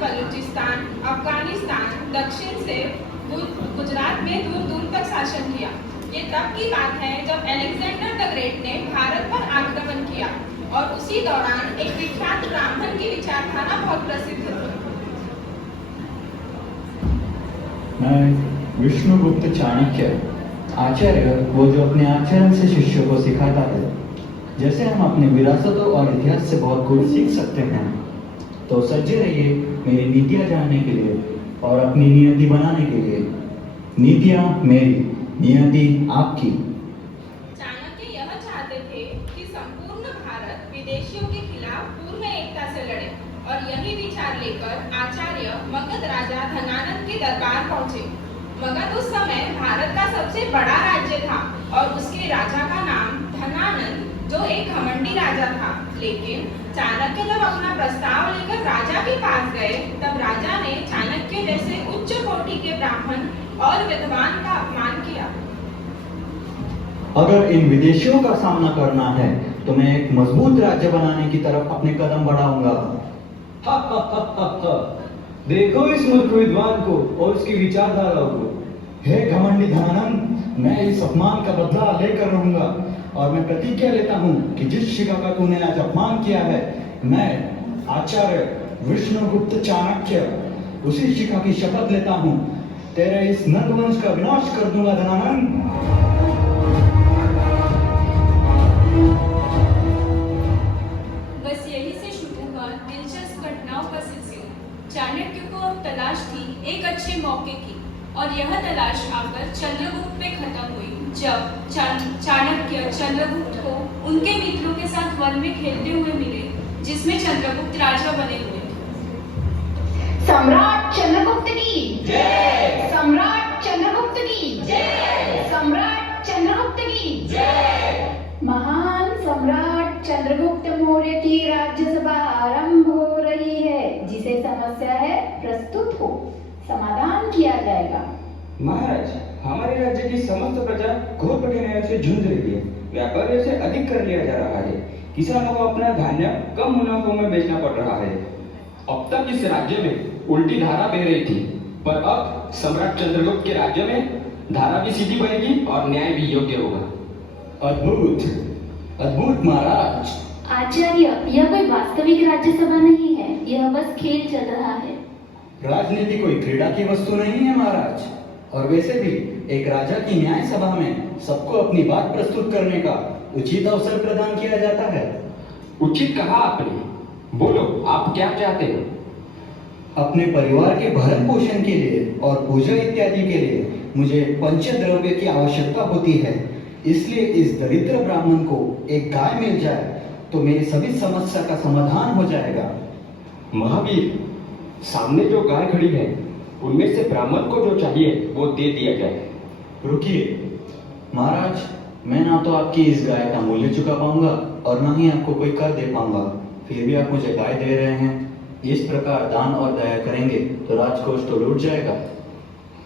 बलूचिस्तान, अफगानिस्तान, दक्षिण से गुजरात में दूर दूर तक शासन किया। ये तब की बात है जब अलेक्जेंडर द ग्रेट ने भारत पर आक्रमण किया और उसी दौरान एक विख्यात ब्राह्मण की विचारधारा बहुत प्रसिद्ध थी। मैं विष्णुगुप्त चाणक्य आचार्य, वो जो अपने आचरण से शिष्यों को सिखाता है। जैसे हम अपने विरासतों और इतिहास से बहुत कुछ सीख सकते हैं, तो सज्जे रहिए मेरी नीतियाँ जानने के लिए और अपनी नियति बनाने के लिए। नीतियाँ मेरी, नियति आपकी। चाणक्य यह चाहते थे कि संपूर्ण भारत विदेशियों के खिलाफ पूर्ण एकता से लड़े और यही विचार लेकर आचार्य मगध राजा धनानंद के दरबार पहुंचे। मगध उस समय भारत का सबसे बड़ा राज्य था और उसके राजा का नाम धनानंद, जो एक घमंडी राजा था। लेकिन चाणक्य जब अपना प्रस्ताव लेकर राजा के पास गए, तब राजा ने चाणक्य जैसे उच्च कोटि के ब्राह्मण और विद्वान का अपमान किया। अगर इन विदेशियों का सामना करना है तो मैं एक मजबूत राज्य बनाने की तरफ अपने कदम बढ़ाऊंगा। हा हा हा हा हा। देखो इस मूर्ख विद्वान को और उसकी विचारधारा को। हे घमंडी धनानंद, मैं इस अपमान का बदला लेकर रहूंगा और मैं प्रतिज्ञा लेता हूँ कि जिस शिखा का तूने आज अपमान किया है, मैं आचार्य विष्णुगुप्त चाणक्य उसी शिखा की शपथ लेता हूँ, तेरे इस नंदवंश का विनाश कर दूंगा धनानंद। बस यही से शुरू हुआ दिलचस्प घटनाओं का सिलसिला। चाणक्य को अब तलाश थी एक अच्छे मौके की, और यह तलाश आकर चंद्रगुप्त पे खत्म हुई जब चाणक्य चंद्रगुप्त को उनके मित्रों के साथ वन में खेलते हुए मिले, जिसमें चंद्रगुप्त राजा बने हुए थे। सम्राट चंद्रगुप्त की जय! सम्राट चंद्रगुप्त की जय! सम्राट चंद्रगुप्त की जय! महान सम्राट चंद्रगुप्त मौर्य की राज्यसभा आरंभ हो रही है। जिसे समस्या है प्रस्तुत हो, समाधान किया जाएगा। महाराज, हमारे राज्य की समस्त प्रजा घोर कठिनाइयों से जूझ रही है। व्यापारियों से अधिक कर लिया जा रहा है। किसानों को अपना धान्य कम मुनाफों में बेचना पड़ रहा है। अब तक इस राज्य में उल्टी धारा बह रही थी, पर अब सम्राट चंद्रगुप्त के राज्य में धारा भी सीधी बनेगी और न्याय भी योग्य होगा। अद्भुत, अद्भुत महाराज। आचार्य, यह कोई वास्तविक राज्यसभा नहीं है, यह बस खेल चल रहा है। राजनीति कोई क्रीड़ा की वस्तु नहीं है महाराज, और वैसे भी एक राजा की न्याय सभा में सबको अपनी बात प्रस्तुत करने का उचित अवसर प्रदान किया जाता है। उचित कहा आपने, बोलो आप क्या चाहते हैं? अपने परिवार के भरण पोषण के लिए और पूजा इत्यादि के लिए मुझे पंचद्रव्य की आवश्यकता होती है। इसलिए इस दरिद्र ब्राह्मण को एक गाय मिल जाए तो मेरी सभी समस्या का समाधान हो जाएगा। महावीर, सामने जो गाय खड़ी है उनमें से ब्राह्मण को जो चाहिए वो दे दिया जाए। रुकिए महाराज, मैं ना तो आपकी इस गाय का मूल्य चुका पाऊंगा और ना ही आपको कोई कर दे पाऊंगा, फिर भी आप मुझे गाय दे रहे हैं। इस प्रकार दान और दया करेंगे तो राजकोष तो लूट जाएगा।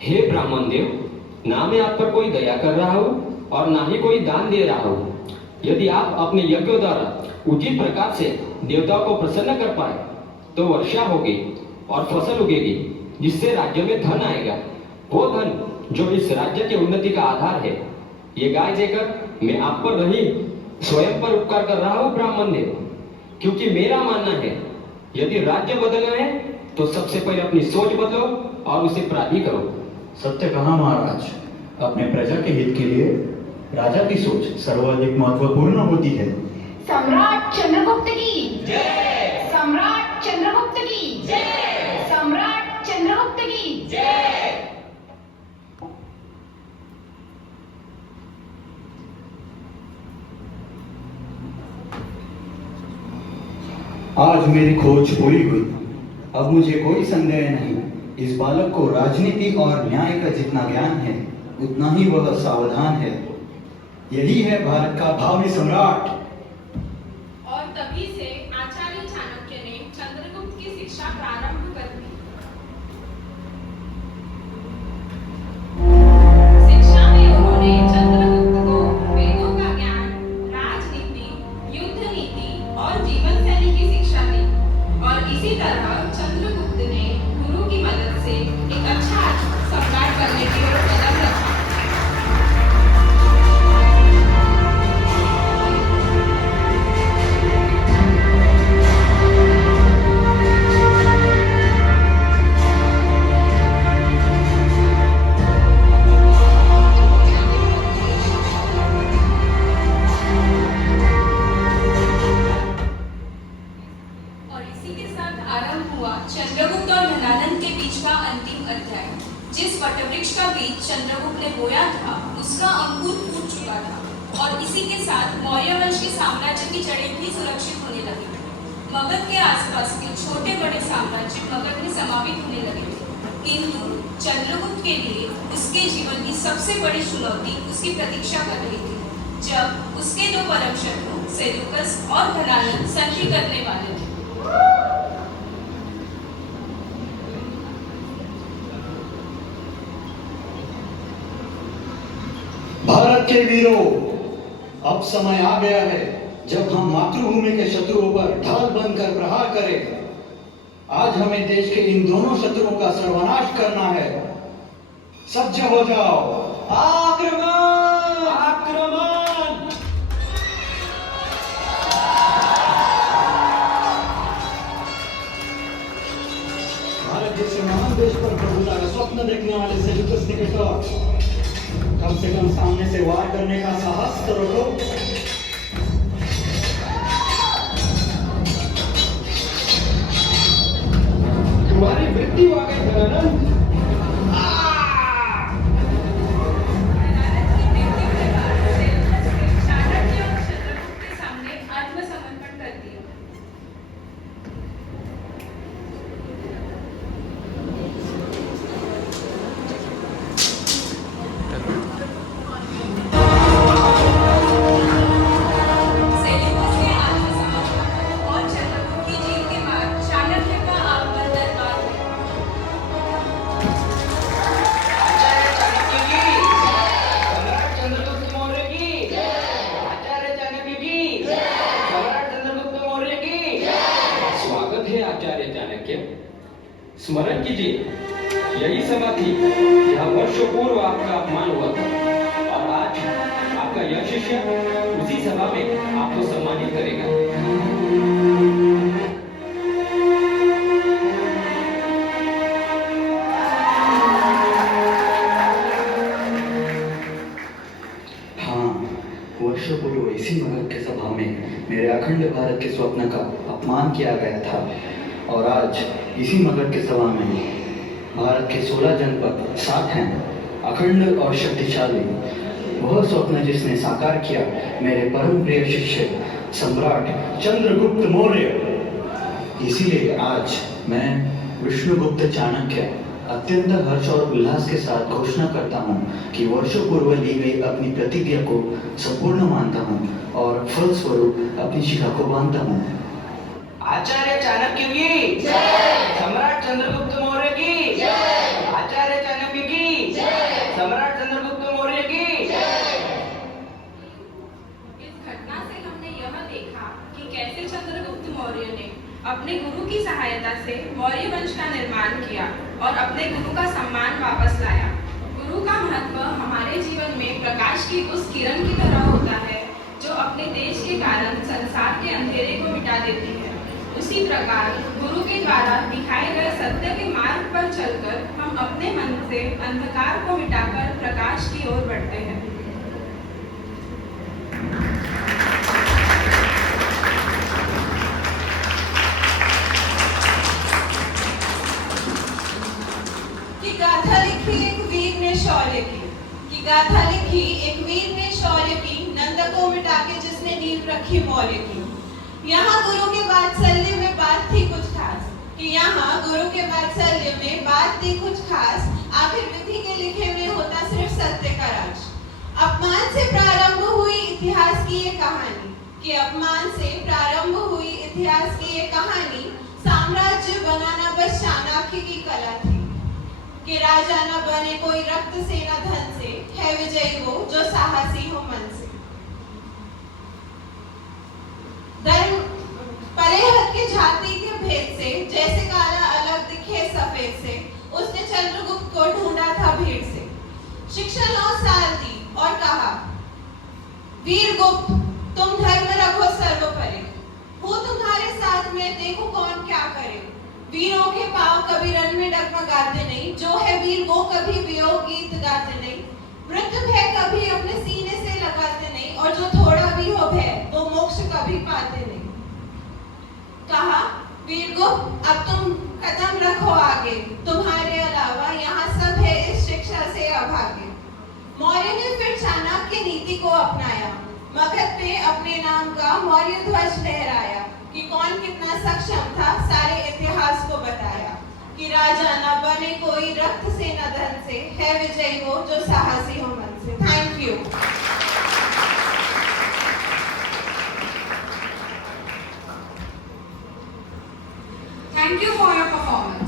हे ब्राह्मण देव, ना मैं आप पर कोई दया कर रहा हूँ और ना ही कोई दान दे रहा हूँ। यदि आप अपने यज्ञों द्वारा उचित प्रकार से देवताओं को प्रसन्न कर पाए तो वर्षा होगी और फसल उगेगी, जिससे राज्य में धन आएगा। वो धन जो इस राज्य की उन्नति का आधार है। ये गाय देकर मैं आप पर नहीं स्वयं पर उपकार कर रहा हूँ ब्राह्मण देव, क्योंकि मेरा मानना है यदि राज्य बदलना है तो सबसे पहले अपनी सोच बदलो और उसे प्राधी करो। सत्य कहा महाराज, अपने प्रजा के हित के लिए राजा की सोच सर्वाधिक महत्वपूर्ण होती है। सम्राट चंद्रगुप्त की जय! सम्राट चंद्रगुप्त की जय! सम्राट चंद्रगुप्त की जय! आज मेरी खोज पूरी हुई। अब मुझे कोई संदेह नहीं, इस बालक को राजनीति और न्याय का जितना ज्ञान है उतना ही वह सावधान है। यही है भारत का भावी सम्राट। और तभी से आचार्य चाणक्य ने चंद्रगुप्त की शिक्षा प्रारंभ कर दी। शिक्षा में उन्होंने चंद्रगुप्त को वेदों का ज्ञान, राजनीति, युद्ध नीति और जीवन शैली की शिक्षा दी। और इसी तरह चंद्रगुप्त ने चंद्रगुप्त ने बोया था उसका अंकुर फूट चुका था और इसी के साथ मौर्य वंश के साम्राज्य की जड़ें भी सुरक्षित होने लगी। मगध के आसपास के छोटे बड़े साम्राज्य मगध में समावित होने लगे थे, किंतु चंद्रगुप्त के लिए उसके जीवन की सबसे बड़ी चुनौती उसकी प्रतीक्षा कर रही थी, जब उसके दो परम शत्रु सेल्यूकस और धनानंद संधि करने वाले थे। भारत के वीरों, अब समय आ गया है जब हम मातृभूमि के शत्रुओं पर ढाल बनकर प्रहार करें। आज हमें देश के इन दोनों शत्रुओं का सर्वनाश करना है। सज्ज हो जाओ। आक्रमण! आक्रमण! भारत जैसे महान देश पर प्रभुता का स्वप्न देखने वाले सेल्यूकस निकेटर, कम से कम सामने से वार करने का साहस तो रखो। तुम्हारी मृत्यु आ गई धनानंद। चाणक्य और चंद्रगुप्त के सामने आत्मसमर्पण कर दिया। सेल्यूकस के आत्मसमर्पण और चंद्रगुप्त की जीत के बाद चाणक्य का आगमन दरबार में। आचार्य चाणक्य की सम्राट चंद्रगुप्त मौर्य की आचार्य चाणक्य की सम्राट चंद्रगुप्त मौर्य की। स्वागत है आचार्य चाणक्य। स्मरण कीजिए, यही सभा थी जहाँ वर्षों पूर्व आपका अपमान हुआ था, और आज आपका यह शिष्य उसी सभा में आपको सम्मानित करेगा। हाँ, वर्षों पूर्व इसी मगध के सभा में मेरे अखंड भारत के स्वप्न का अपमान किया गया था, और आज इसी मगध के सभा में भारत के 16 जनपद साथ हैं, अखंड और शक्तिशाली। वह स्वप्न जिसने साकार किया मेरे परम प्रिय शिष्य सम्राट चंद्रगुप्त मौर्य। इसीलिए आज मैं विष्णुगुप्त चाणक्य अत्यंत हर्ष और उल्लास के साथ घोषणा करता हूँ कि वर्षों पूर्व ली गई अपनी प्रतिज्ञा को संपूर्ण मानता हूँ और फलस्वरूप अपनी शिखा को बांधता हूँ। आचार्य चाणक्य की सम्राट चंद्रगुप्त मौर्य की आचार्य चाणक्य की सम्राट चंद्रगुप्त मौर्य की। इस घटना से हमने यह देखा कि कैसे चंद्रगुप्त मौर्य ने अपने गुरु की सहायता से मौर्य वंश का निर्माण किया और अपने गुरु का सम्मान वापस लाया। गुरु का महत्व हमारे जीवन में प्रकाश की उस किरण की तरह होता है जो अपने देश के कारण संसार के अंधेरे को मिटा देती है। उसी प्रकार गुरु के द्वारा दिखाए गए सत्य के मार्ग पर चलकर हम अपने मन से अंधकार को मिटाकर प्रकाश की ओर बढ़ते हैं। कि गाथा लिखी एक वीर ने शौर्य की, कि गाथा लिखी एक वीर ने शौर्य की, नंद को मिटा के जिसने नींव रखी मौर्य की। यहाँ गुरु के वात्सल्य में बात थी कुछ खास, कि यहाँ गुरु के वात्सल्य में बात थी कुछ खास। आखिर विधि के लिखे में होता सिर्फ सत्य का राज। अपमान से प्रारंभ हुई इतिहास की ये कहानी, कि अपमान से प्रारंभ हुई इतिहास की ये कहानी। साम्राज्य बनाना बस चाणक्य की कला थी, कि राजा न बने कोई रक्त से न धन से, है विजयी वो जो साहसी हो मन से। धर्म परे हट के जाति के भेद से, जैसे काला अलग दिखे सफेद से, उसने चंद्रगुप्त को ढूंढा था भीड़ से। शिक्षा 9 साल दी और कहा, वीर गुप्त तुम धर्म रखो सर्वोपरि, हूँ तुम्हारे साथ में, देखो कौन क्या करे। वीरों के पांव कभी रण में डगमगाते नहीं, जो है वीर वो कभी वियोग गीत गाते नहीं। मृत्यु भय कभी अपने सीने से लगाते नहीं, और जो थोड़ा भी हो भय वो मोक्ष कभी पाते नहीं। कहा, वीर गुप्त अब तुम कदम रखो आगे, तुम्हारे अलावा यहाँ सब है इस शिक्षा से अभागे। मौर्य ने फिर चाणक्य नीति को अपनाया। मगध पे अपने नाम का मौर्य ध्वज लहराया कि कौन कितना सक्षम था सारे इतिहास को बताया कि राजा न बने कोई रक्त से न धन से, है विजयी वो जो साहसी हो मन से। Thank you. Thank you for your performance.